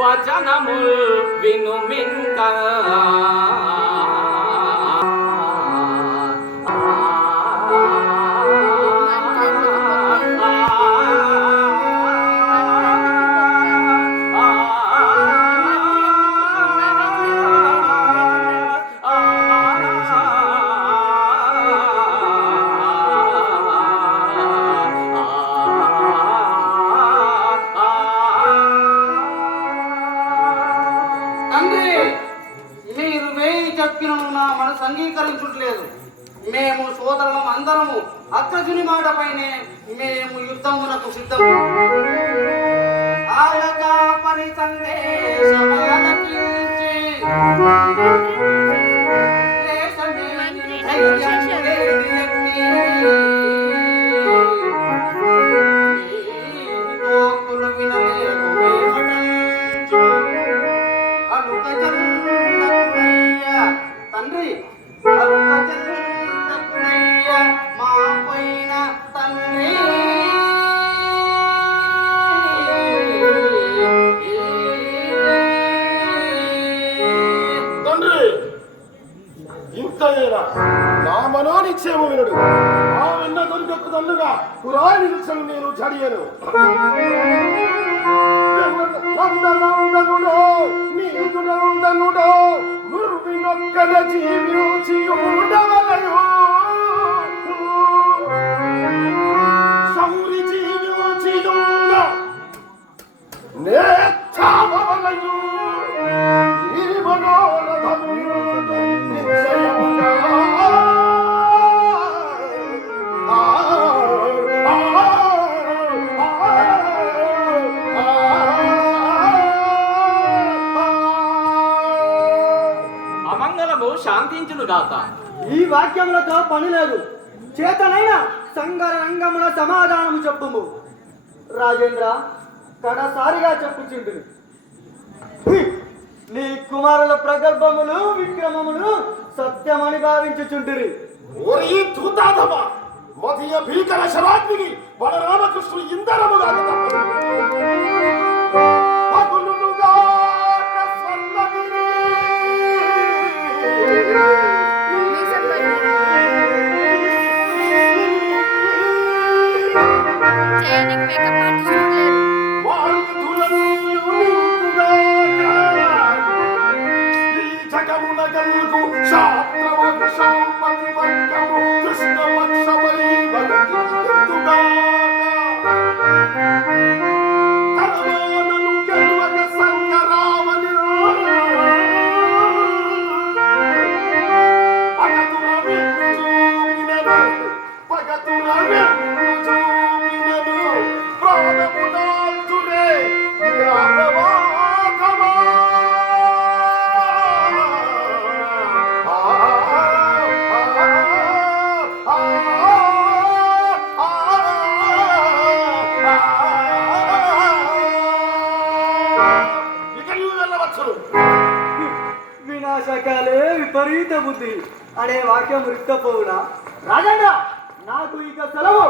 వచనము వినుమింక అంగీకరించట్లేదు. మేము సోదరులం అందరము అగ్రజుని మాటపైనే మేము యుద్ధమునకు సిద్ధము. ఆయగా పని సందేశమాలకించి తండ్రి మా పైన తండ్రి తండ్రి ఇంతేనా నా మనోనిక్షేమ వినుడు ఆ వెన్న దొరికొక్క దండుగా పురాణ నిరీక్షను నేను చడియను నీదునందనుడో నుర్వినొక్కల జీవించియుండవలయో సౌరి జీవించియుండ నేత్తావలయో ఈ మనోరథము నిశ్చయముగా శాంతించునుగాక. ఈ వాక్యములతో పని లేదు. చేతనైనా సంగర రంగమున సమాధానము చెప్పుము. రాజేంద్ర కడసారిగా చెప్పుచుండు. నీ కుమారుల ప్రగల్భములు విక్రమములు సత్యమని భావించుచుంటిరి. ఓరి తూతాధమ మదియ భీకర శరాత్మికి బలరామకృష్ణుడు ఇందరముగా వినాశకాలే విపరీత బుద్ధి అనే వాక్యం రిక్తపోవునా? రాజన్న నాకు ఇక సెలవు.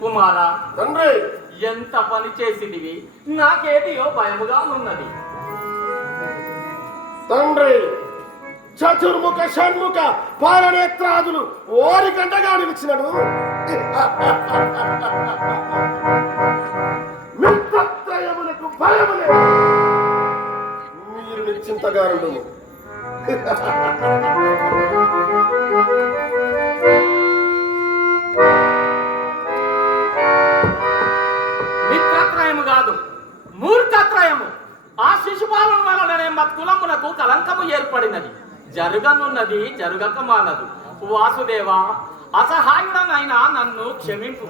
కుమారా తండ్రి ఎంత పని చేసిదివి, నాకేటియో భయముగా ఉన్నది. తండ్రి చతుర్ముఖ షణ్ముఖ పాలనేత్రాదులు ఓరి గంటగాడిచ్చినడు మిత్రత్రయములకు భయములే మీరు నిశ్చింతగారుడు. మిత్రత్రయము కాదు, మూర్ఖత్రయము. ఆ శిశుపాలన వలననే మత్కులమునకు కలంకము ఏర్పడినది. జరుగనున్నది జరుగక మానదు. వాసుదేవ, అసహాయుడనైనా నన్ను క్షమింపు.